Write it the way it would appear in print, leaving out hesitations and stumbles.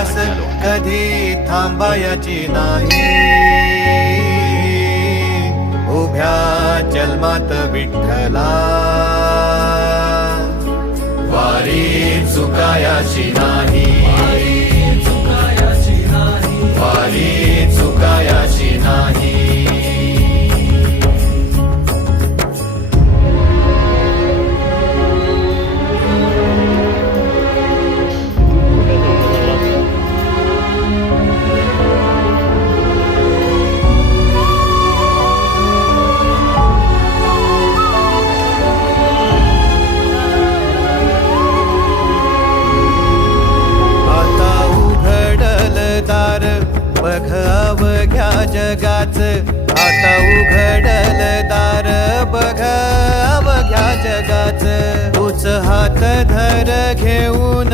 प्रवास कधी थांबायची नाही. उभ्या जन्मात विठ्ठला वारी चुकायाची नाही. वारी चुकायाची नाही. बघ अवघ्या जगाच, आता उघडल दार बघ अवघ्या जगाच. तूच हात धर घेऊन